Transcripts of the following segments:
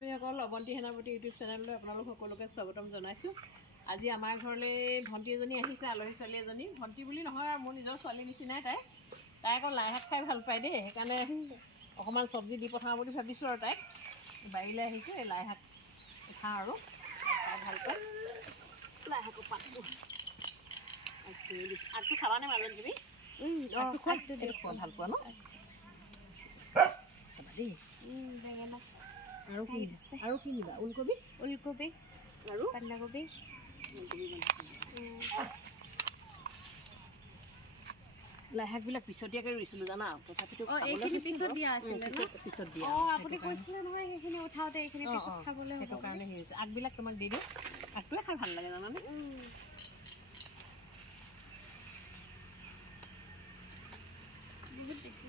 অৱন্তী সেনাপতি ইউটিউব চেনেললৈ আপোনালোক সকলোকে স্বাগতম জনাইছোঁ। আজি আমাৰ ঘৰলৈ ভণ্টি এজনী আহিছে, আলহী ছোৱালী এজনী। ভণ্টি বুলি নহয় আৰু মোৰ নিজৰ ছোৱালী নিচিনাই তাই আকৌ লাই শাক খাই ভাল পায় দেই, সেইকাৰণে অকণমান চব্জি দি পঠাওঁ বুলি ভাবিছোঁ আৰু তাইক। বাৰীলৈ আহিছোঁ, এই লাই শাক খাওঁ আৰু খাই ভাল পায়। লাই শাকৰ পাতটো আগটো খাবানে মাজত তুমি? খোৱা ভাল পোৱা ন? দেই আৰু কি নিবা? ওলকবি আৰু বন্ধাকবি লাই শাকবিলাক পিছতীয়াকৈ ৰুইছিলোঁ জানা, তথাপিতো পিছত দিয়া আছিলে পিছত দিয়া আপুনি কৈছিলে নহয় সেইখিনি উঠাওঁতে এইখিনি পিছত খাবলৈ সেইটো কাৰণে হেৰি হৈছে। আগবিলাক তোমাক দি দিওঁ, আগটোৱে খাই ভাল লাগে জানানে? বহুত বেছি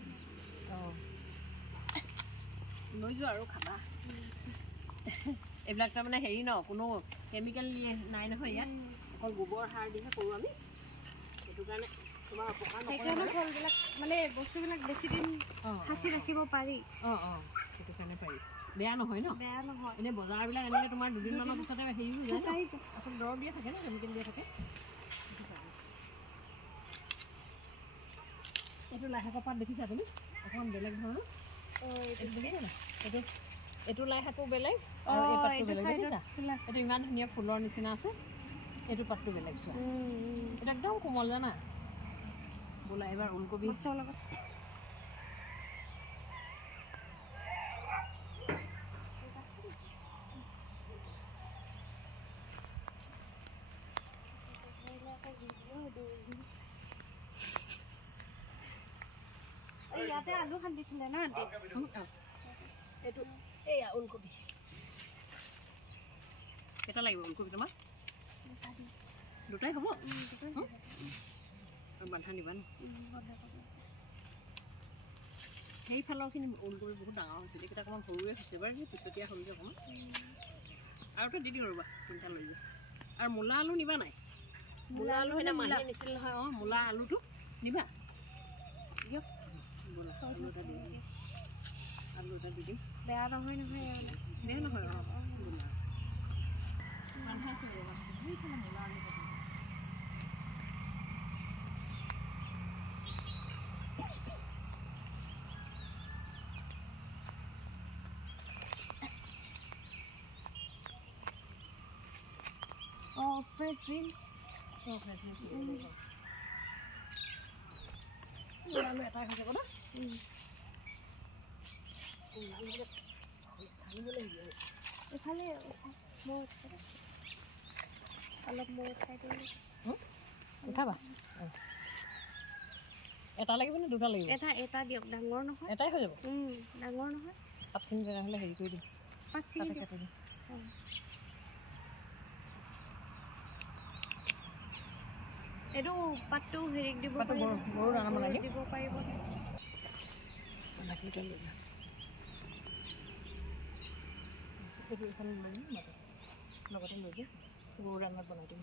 লৈ যোৱা আৰু খাবা। এইবিলাক তাৰমানে হেৰি ন, কোনো কেমিকেল নাই নহয় ইয়াত, অকল গোবৰ সাৰ দিহে কৰোঁ আমি। সেইটো কাৰণে তোমাৰ অপকাৰ নকৰে। ফলবিলাক মানে বস্তুবিলাক বেছি দিন সাঁচি ৰাখিব পাৰি। সেইটো কাৰণে পাৰি, বেয়া নহয় ন? বেয়া নহয়। এনেই বজাৰবিলাক আনিলে তোমাৰ দুদিনমানৰ পিছতে হেৰি হৈ যায়, আচলতে দৰৱ দিয়া থাকে ন, কেমিকেল দিয়া থাকে। এইটো লাই শাকৰ পাত দেখিছা তুমি? অকণমান বেলেগ ধৰণৰ। এইটো লাই শাকো বেলেগ আৰু এই পাতটো বেলেগ, দেখিছা? এইটো ইমান ধুনীয়া ফুলৰ নিচিনা আছে, এইটো পাতটো বেলেগ চোৱা। এইটো একদম কোমল জানা। বোলা এইবাৰ ওলকবি ইয়াতে আলু খান্দিছিলে ন? এইটো এয়া ওলকবি কেইটা লাগিব? ওলকবি তোমাক দুটাই হ'ব? বান্ধা নিবা ন? সেইফালৰখিনি ওলকবি বহুত ডাঙৰ হৈছিলে, এইকেইটা অকণমান সৰুৱে হৈছে বাৰু, পিছতীয়া হ'ল যে অকণমান। আৰু এটা দি দিওঁ ৰ'বা, তিনিটা লৈ যোৱা। আৰু মূলা আলু নিবা নাই? মূলা আলু সেইদিনা মাহী আনিছিল নহয়। মূলা আলুটো নিবা? দিয়ক আলু এটা দি দিম, আলু এটা দি দিম। বেয়া নহয় নহয়, বেয়া নহয়। বান্ধাইছোঁ ৰ'বা, সেইফালে মূলা আলু কাটিম। ফ্ৰেছ বিনছ আলু এটাই হৈ যাব ন? এইফালে অলপ মোৰ উঠাই দিওঁ। উঠাবা। এটা লাগিব নে দুটা লাগিব? এটা দিয়ক, ডাঙৰ নহয়। এটাই হৈ যাব? ডাঙৰ নহয়। পাতখিনি তেনেহ'লে হেৰি কৰি দিম, পাত ছিঙি কাটি দিম। এইটো পাতটো হেৰিক দিব গৰু দানা বনাই দিব পাৰিব। এইটো এখন লৈ যাম, লগতে লৈ যাম, গৰু দানাত বনাই দিম।